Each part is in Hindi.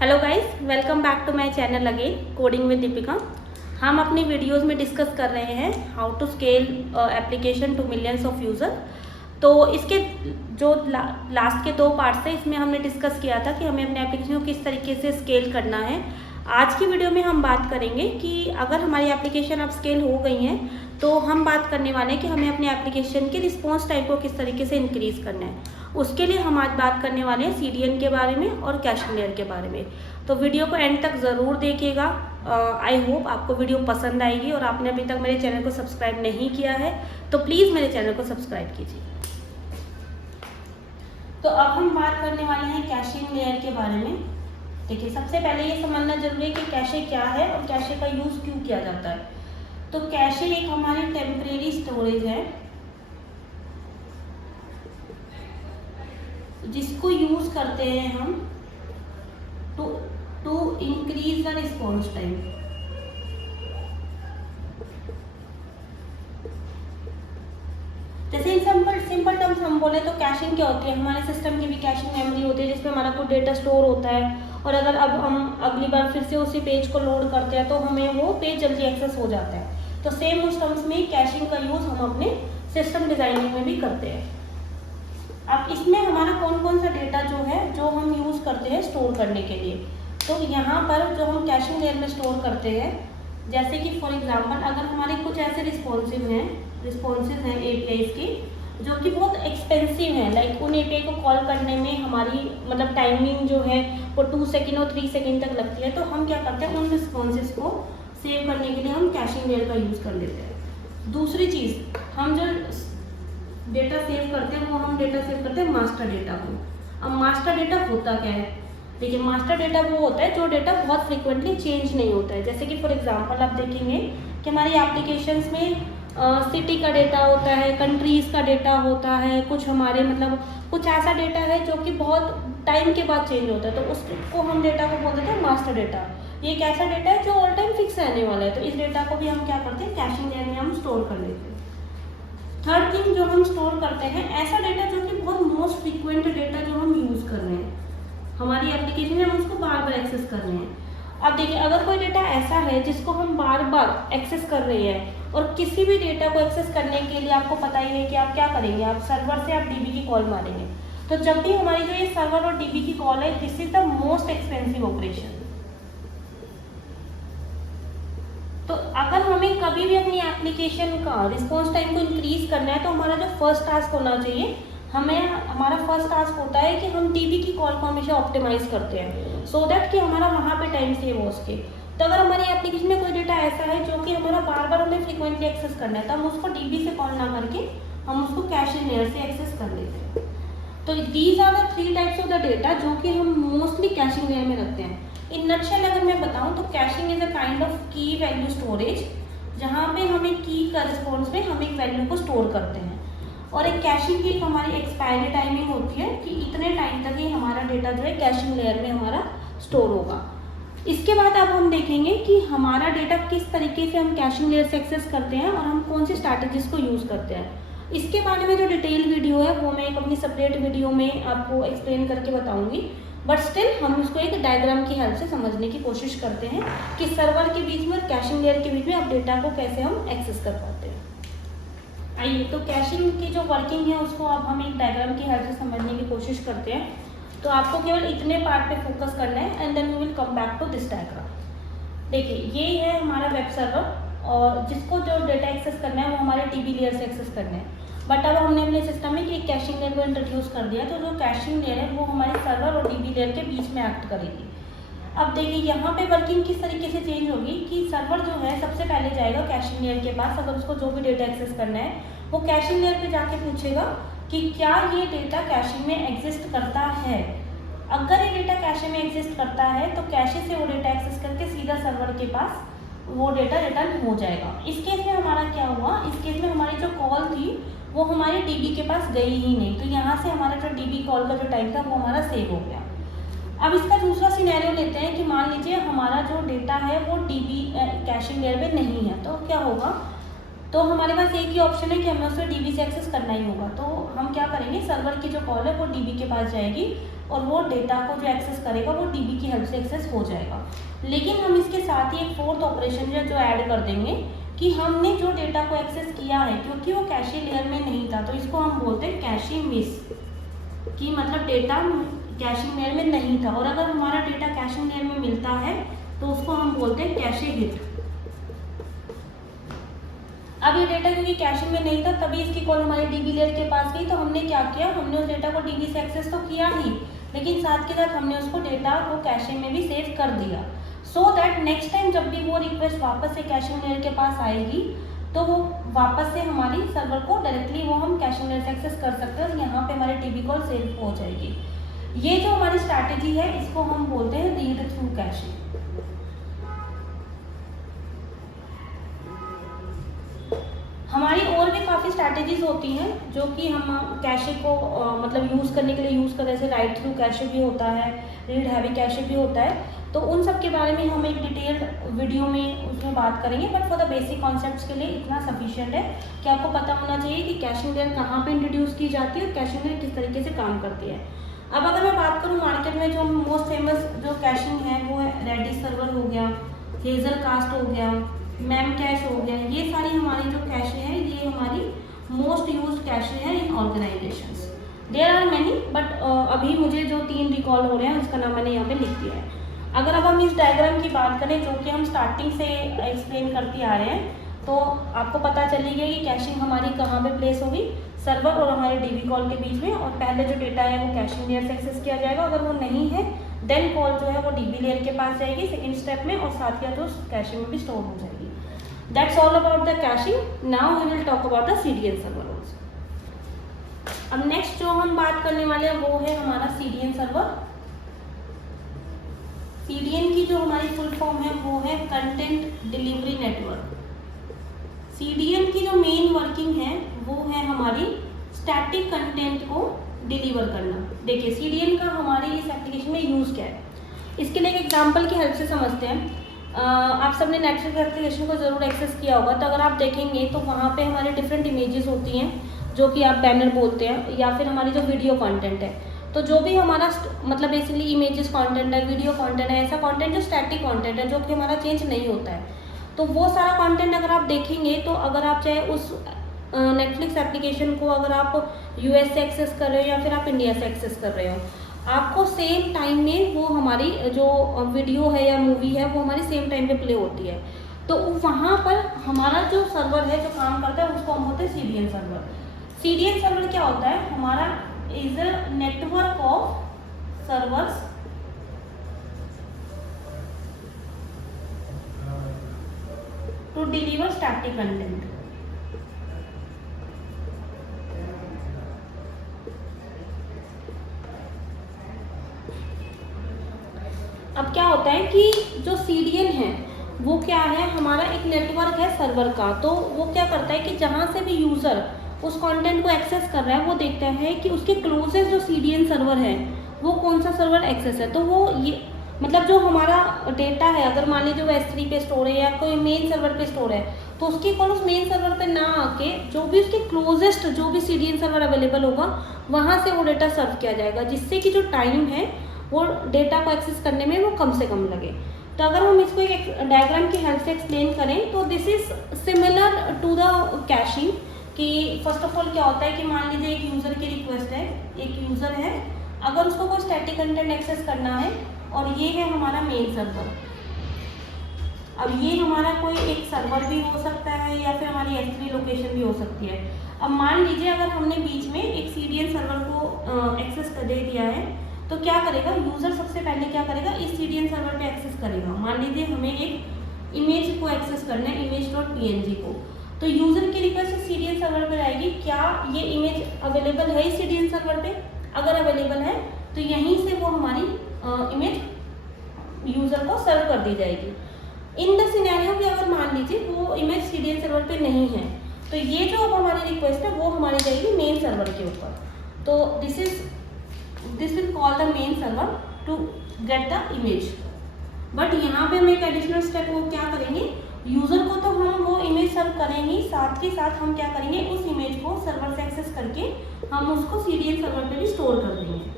Hello guys, welcome back to my channel again coding with Deepika. हम अपनी वीडियोस में डिस्कस कर रहे हैं how to scale application to millions of user. तो इसके जो लास्ट के दो पार्ट्स थे, इसमें हमने डिस्कस किया था कि हमें अपने एप्लीकेशन को किस तरीके से स्केल करना है। आज की वीडियो में हम बात करेंगे कि अगर हमारी एप्लीकेशन अब स्केल हो गई है तो हम बात करने वाले हैं कि हमें अपने एप्लीकेशन के रिस्पॉन्स टाइम को किस तरीके से इंक्रीज़ करना है। उसके लिए हम आज बात करने वाले हैं CDN के बारे में और कैशिंग लेयर के बारे में। तो वीडियो को एंड तक ज़रूर देखिएगा। आई होप आपको वीडियो पसंद आएगी और आपने अभी तक मेरे चैनल को सब्सक्राइब नहीं किया है तो प्लीज़ मेरे चैनल को सब्सक्राइब कीजिए। तो अब हम बात करने वाले हैं कैशिंग लेयर के बारे में। देखिए, सबसे पहले ये समझना जरूरी है कि कैशे क्या है और कैशे का यूज़ क्यों किया जाता है। तो कैशे एक हमारी टेम्परेरी स्टोरेज है जिसको यूज़ करते हैं हम to increase the response time. जैसे इन सिंपल टर्म्स हम बोले तो कैशिंग क्या होती है, हमारे सिस्टम की भी कैशिंग मेमोरी होती है जिसमें हमारा कुछ डेटा स्टोर होता है और अगर अब हम अगली बार फिर से उसी पेज को लोड करते हैं तो हमें वो पेज जल्दी एक्सेस हो जाता है। तो सेम उस टर्म्स में कैशिंग का यूज़ हम अपने सिस्टम डिज़ाइनिंग में भी करते हैं। अब इसमें हमारा कौन कौन सा डेटा जो है जो हम यूज़ करते हैं स्टोर करने के लिए। तो यहाँ पर जो हम कैशिंग लेयर में स्टोर करते हैं, जैसे कि फॉर एग्जांपल अगर हमारे कुछ ऐसे रिस्पॉन्सेज हैं APIs की जो कि बहुत एक्सपेंसिव हैं, लाइक उन API को कॉल करने में हमारी मतलब टाइमिंग जो है वो 2 सेकेंड और 3 सेकेंड तक लगती है। तो हम क्या करते हैं, उन रिस्पॉन्सेज को सेव करने के लिए हम कैशिंग लेयर का यूज़ कर लेते हैं। दूसरी चीज़, हम जो डेटा सेव करते हैं वो हम डेटा सेव करते हैं मास्टर डेटा को। अब मास्टर डेटा होता क्या है, देखिए मास्टर डेटा वो होता है जो डेटा बहुत फ्रिक्वेंटली चेंज नहीं होता है। जैसे कि फॉर एग्जांपल आप देखेंगे कि हमारी एप्लीकेशंस में सिटी का डेटा होता है, कंट्रीज़ का डेटा होता है, कुछ हमारे मतलब कुछ ऐसा डेटा है जो कि बहुत टाइम के बाद चेंज होता है, तो उसको हम डेटा को बोल देते हैं मास्टर डेटा। ये एक ऐसा डेटा है जो ऑल टाइम फिक्स रहने वाला है, तो इस डेटा को भी हम क्या करते हैं, कैशिंग लेयर में हम स्टोर कर लेते हैं। थर्ड थिंग जो हम स्टोर करते हैं, ऐसा डेटा जो कि बहुत मोस्ट फ्रीक्वेंट डेटा जो हम यूज़ कर रहे हैं हमारी एप्लीकेशन में, हम उसको बार बार एक्सेस कर रहे हैं। अब देखिए, अगर कोई डेटा ऐसा है जिसको हम बार बार एक्सेस कर रहे हैं और किसी भी डेटा को एक्सेस करने के लिए आपको पता ही है कि आप क्या करेंगे, आप सर्वर से आप DB की कॉल मारेंगे। तो जब भी हमारी जो ये सर्वर और DB की कॉल है, this is the most expensive operation. तो अगर हमें कभी भी अपनी एप्लीकेशन का रिस्पॉन्स टाइम को इंक्रीज करना है तो हमारा जो फर्स्ट टास्क होना चाहिए, हमारा फर्स्ट टास्क होता है कि हम DB की कॉल को हमेशा ऑप्टिमाइज करते हैं सो दैट कि हमारा वहाँ पे टाइम सेव हो सके। तो अगर हमारी एप्लीकेशन में कोई डेटा ऐसा है जो कि हमारा बार बार हमें फ्रिक्वेंटली एक्सेस करना है, तो हम उसको DB से कॉल ना करके हम उसको कैशिंग लेयर से एक्सेस कर लेते हैं। तो these are the 3 types of the data जो कि हम मोस्टली कैशिंग लेयर में रखते हैं। इन नटशेल अगर मैं बताऊं तो caching is a kind of की वैल्यू स्टोरेज, जहाँ पे हमें की का रिस्पॉन्स में हम एक वैल्यू को स्टोर करते हैं और एक कैशिंग की हमारी एक्सपायरी टाइमिंग होती है कि इतने टाइम तक ही हमारा डेटा जो है कैशिंग लेयर में हमारा स्टोर होगा। इसके बाद अब हम देखेंगे कि हमारा डेटा किस तरीके से हम कैशिंग लेयर से एक्सेस करते हैं और हम कौन सी स्ट्रैटेजीज को यूज़ करते हैं। इसके बारे में जो डिटेल वीडियो है वो मैं एक अपनी सेपरेट वीडियो में आपको एक्सप्लेन करके बताऊंगी, बट स्टिल हम उसको एक डायग्राम की हेल्प से समझने की कोशिश करते हैं कि सर्वर के बीच में और कैशिंग लेयर के बीच में अब डेटा को कैसे हम एक्सेस कर पाते हैं। आइए, तो कैशिंग की जो वर्किंग है उसको अब हम एक डायग्राम की हेल्प से समझने की कोशिश करते हैं। तो आपको केवल इतने पार्ट पे फोकस करना है and then we will come back to this diagram. देखिए, ये है हमारा वेब सर्वर और जिसको जो डेटा एक्सेस करना है वो हमारे DB लेयर से एक्सेस करना है। बट अब हमने अपने सिस्टम में एक कैशिंग लेयर को इंट्रोड्यूस कर दिया, तो जो कैशिंग लेयर है वो हमारे सर्वर और DB लेयर के बीच में एक्ट करेगी। अब देखिए, यहाँ पे वर्किंग किस तरीके से चेंज होगी कि सर्वर जो है सबसे पहले जाएगा कैशिंग लेयर के पास, अगर उसको जो भी डेटा एक्सेस करना है वो कैशिंग लेयर पे जाके पूछेगा कि क्या ये डेटा कैशिंग में एग्जिस्ट करता है। अगर ये डेटा कैशे में एग्जिस्ट करता है तो कैशे से वो डेटा एक्सेस करके सीधा सर्वर के पास वो डेटा रिटर्न हो जाएगा। इस केस में हमारा क्या हुआ, इस केस में हमारी जो कॉल थी वो हमारी DB के पास गई ही नहीं, तो यहाँ से हमारा जो DB कॉल का जो टाइम था वो हमारा सेव हो गया। अब इसका दूसरा सिनेरियो लेते हैं कि मान लीजिए हमारा जो डेटा है वो DB कैशिंग लेयर में नहीं है, तो क्या होगा, तो हमारे पास एक ही ऑप्शन है कि हमें उसे डीबी से एक्सेस करना ही होगा। तो हम क्या करेंगे, सर्वर की जो कॉल है वो डीबी के पास जाएगी और वो डेटा को जो एक्सेस करेगा वो डीबी की हेल्प से एक्सेस हो जाएगा। लेकिन हम इसके साथ ही एक फोर्थ ऑपरेशन जो ऐड कर देंगे कि हमने जो डेटा को एक्सेस किया है क्योंकि वो कैशे लेयर में नहीं था, तो इसको हम बोलते हैं कैशे मिस, कि मतलब डेटा कैशिंग लेयर में नहीं था। और अगर हमारा डेटा कैशिंग लेयर में मिलता है तो उसको हम बोलते हैं कैशे हिट। अब ये डेटा क्योंकि कैशिंग में नहीं था तभी इसकी कॉल हमारे डीबी लेयर के पास गई, तो हमने क्या किया, हमने उस डेटा को डीबी से एक्सेस तो किया ही, लेकिन साथ के साथ हमने उसको डेटा को कैशिंग में भी सेव कर दिया, सो दैट नेक्स्ट टाइम जब भी वो रिक्वेस्ट वापस से कैशिंग लेयर के पास आएगी तो वो वापस से हमारी सर्वर को डायरेक्टली वो हम कैशिंग लेयर से एक्सेस कर सकते हैं और यहाँ पे हमारी डीबी कॉल सेव हो जाएगी। ये जो हमारी स्ट्रैटेजी है इसको हम बोलते हैं रीड थ्रू कैशिंग। हमारी और भी काफ़ी स्ट्रैटेजीज होती हैं जो कि हम कैशे को मतलब यूज़ करने के लिए यूज़ करते हैं, जैसे राइट थ्रू कैशे भी होता है, रीड हैवी कैशे भी होता है। तो उन सब के बारे में हम एक डिटेल्ड वीडियो में उसमें बात करेंगे, but for the basic concepts के लिए इतना सफिशिएंट है कि आपको पता होना चाहिए कि कैशिंग लेयर कहाँ पे इंट्रोड्यूस की जाती है और कैशिंग लेयर किस तरीके से काम करती है। अब अगर मैं बात करूँ मार्केट में जो मोस्ट फेमस जो कैशिंग है वो है रेडिस सर्वर हो गया, हेजल कास्ट हो गया, मैम कैश हो गया, ये सारी हमारी जो कैशे है ये हमारी मोस्ट यूज्ड कैशे है in organisations. There are many, but अभी मुझे जो 3 रिकॉल हो रहे हैं उसका नाम मैंने यहाँ पे लिख दिया है। अगर अब हम इस डायग्राम की बात करें जो कि हम स्टार्टिंग से एक्सप्लेन करते आ रहे हैं, तो आपको पता चली गया कि कैशिंग हमारी कहाँ पे प्लेस होगी, सर्वर और हमारे डीबी कॉल के बीच में, और पहले जो डेटा है वो कैशिंग लेयर से एक्सेस किया जाएगा, अगर वो नहीं है देन कॉल जो है वो डीबी लेयर के पास जाएगी सेकेंड स्टेप में, और साथ ही तो कैशिंग में भी स्टोर हो जाएगी। That's all about the caching. Now we will talk about the CDN server also. अब नेक्स्ट जो हम बात करने वाले हैं वो है हमारा CDN सर्वर। CDN की जो हमारी फुल फॉर्म है वो है कंटेंट डिलीवरी नेटवर्क। CDN की जो मेन वर्किंग है वो है हमारी स्टैटिक कंटेंट को डिलीवर करना। देखिए CDN का हमारे इस एप्लीकेशन में यूज़ क्या है, इसके लिए एक एग्जाम्पल की हेल्प से समझते हैं। आप सबने नेटफ्लिक्स एप्लीकेशन को ज़रूर एक्सेस किया होगा, तो अगर आप देखेंगे तो वहाँ पे हमारे डिफरेंट इमेजेस होती हैं जो कि आप बैनर बोलते हैं, या फिर हमारी जो वीडियो कंटेंट है। तो जो भी हमारा मतलब बेसिकली इमेजेस कंटेंट है, वीडियो कंटेंट है, ऐसा कंटेंट जो स्टैटिक कंटेंट है जो कि हमारा चेंज नहीं होता है, तो वो सारा कंटेंट अगर आप देखेंगे तो अगर आप चाहे उस नेटफ्लिक्स एप्लीकेशन को अगर आप यूएस से एक्सेस कर रहे हो या फिर आप इंडिया से एक्सेस कर रहे हो, आपको सेम टाइम में वो हमारी जो वीडियो है या मूवी है वो हमारी सेम टाइम पे प्ले होती है। तो वहाँ पर हमारा जो सर्वर है जो काम करता है उसको हम बोलते हैं CDN सर्वर। CDN सर्वर क्या होता है, हमारा is a network of servers to deliver static content. अब क्या होता है कि जो CDN है वो क्या है, हमारा एक नेटवर्क है सर्वर का। तो वो क्या करता है कि जहाँ से भी यूज़र उस कंटेंट को एक्सेस कर रहा है वो देखता है कि उसके क्लोजेस्ट जो CDN सर्वर है वो कौन सा सर्वर एक्सेस है। तो वो ये मतलब जो हमारा डेटा है अगर मान लीजिए वो S3 पे स्टोर है या कोई मेन सर्वर पे स्टोर है, तो उसकी कॉल उस मेन सर्वर पे ना आके जो भी उसके क्लोजेस्ट जो भी CDN सर्वर अवेलेबल होगा वहाँ से वो डेटा सर्व किया जाएगा, जिससे कि जो टाइम है वो डेटा को एक्सेस करने में वो कम से कम लगे। तो अगर हम इसको एक डायग्राम की हेल्प से एक्सप्लेन करें तो this is similar to the caching, कि फर्स्ट ऑफ ऑल क्या होता है कि मान लीजिए एक यूज़र की रिक्वेस्ट है, एक यूज़र है, अगर उसको कोई स्टैटिक कंटेंट एक्सेस करना है और ये है हमारा मेन सर्वर। अब ये हमारा कोई एक सर्वर भी हो सकता है या फिर हमारी S3 लोकेशन भी हो सकती है। अब मान लीजिए अगर हमने बीच में एक CDN सर्वर को एक्सेस कर दे दिया है तो क्या करेगा यूज़र, सबसे पहले क्या करेगा, इस CDN सर्वर पे एक्सेस करेगा। मान लीजिए हमें एक इमेज को एक्सेस करना है, image.png को, तो यूज़र की रिक्वेस्ट CDN सर्वर पर आएगी, क्या ये इमेज अवेलेबल है इस CDN सर्वर पे, अगर अवेलेबल है तो यहीं से वो हमारी इमेज यूज़र को सर्व कर दी जाएगी। इन द सिनेरियो भी अगर मान लीजिए वो इमेज CDN सर्वर पे नहीं है तो ये जो अब हमारी रिक्वेस्ट है वो हमारी जाएगी मेन सर्वर के ऊपर। तो this will call the main server to get the image. But यहाँ पे हम एक एडिशनल स्टेप वो क्या करेंगे, यूज़र को तो हम वो इमेज सर्व करेंगे, साथ के साथ हम क्या करेंगे, उस इमेज को सर्वर से एक्सेस करके हम उसको CDN सर्वर पे भी स्टोर कर देंगे।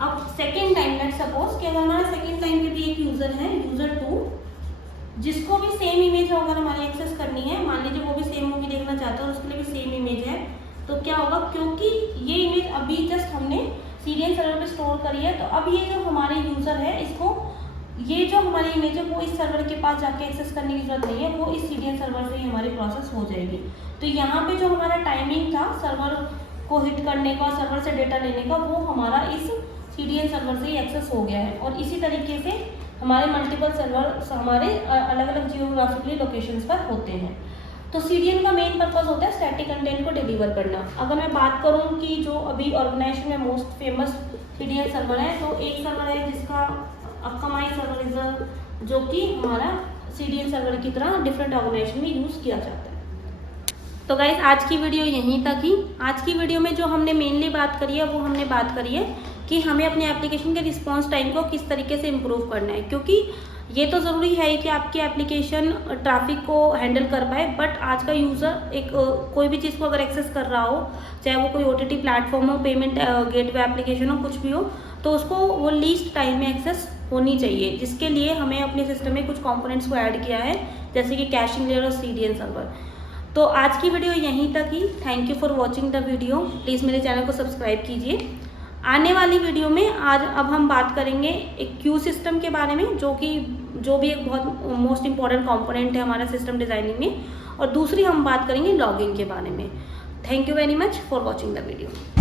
अब सेकेंड टाइम, लेट्स सपोज कि अगर हमारा सेकेंड टाइम पे भी एक यूज़र है, यूज़र 2, जिसको भी सेम इमेज अगर हमारी एक्सेस करनी है, मान लीजिए वो भी सेम मूवी देखना चाहता है और उसके लिए भी सेम इमेज है, तो क्या होगा, क्योंकि ये इमेज अभी जस्ट हमने CDN सर्वर पे स्टोर करी है, तो अब ये जो हमारे यूज़र है, इसको ये जो हमारी इमेज है वो इस सर्वर के पास जाके एक्सेस करने की जरूरत नहीं है, वो इस CDN सर्वर से ही हमारी प्रोसेस हो जाएगी। तो यहाँ पे जो हमारा टाइमिंग था सर्वर को हिट करने का, सर्वर से डेटा लेने का, वो हमारा इस CDN सर्वर से ही एक्सेस हो गया है। और इसी तरीके से हमारे मल्टीपल सर्वर हमारे अलग अलग जियोग्राफिकली लोकेशंस पर होते हैं। तो CDN का मेन पर्पस होता है स्टैटिक कंटेंट को डिलीवर करना। अगर मैं बात करूं कि जो अभी ऑर्गेनाइजेशन में मोस्ट फेमस CDN सर्वर है, तो एक सर्वर है जिसका अकामाई सर्वर इज, जो कि हमारा CDN सर्वर की तरह डिफरेंट ऑर्गेनाइजेशन में यूज़ किया जाता है। तो गाइस आज की वीडियो यहीं तक ही। आज की वीडियो में जो हमने मेनली बात करी है वो हमने बात करी है कि हमें अपने एप्लीकेशन के रिस्पॉन्स टाइम को किस तरीके से इम्प्रूव करना है, क्योंकि ये तो ज़रूरी है कि आपकी एप्लीकेशन ट्रैफिक को हैंडल कर पाए, बट आज का यूज़र एक कोई भी चीज़ को अगर एक्सेस कर रहा हो, चाहे वो कोई OTT प्लेटफॉर्म हो, पेमेंट गेटवे एप्लीकेशन हो, कुछ भी हो, तो उसको वो लीस्ट टाइम में एक्सेस होनी चाहिए, जिसके लिए हमें अपने सिस्टम में कुछ कंपोनेंट्स को ऐड किया है, जैसे कि कैशिंग लेयर और CDN सर्वर। तो आज की वीडियो यहीं तक ही। Thank you for watching the video. Please मेरे चैनल को सब्सक्राइब कीजिए। आने वाली वीडियो में अब हम बात करेंगे एक क्यू सिस्टम के बारे में, जो भी एक बहुत मोस्ट इंपॉर्टेंट कंपोनेंट है हमारा सिस्टम डिज़ाइनिंग में, और दूसरी हम बात करेंगे लॉगिंग के बारे में। Thank you very much for watching the video.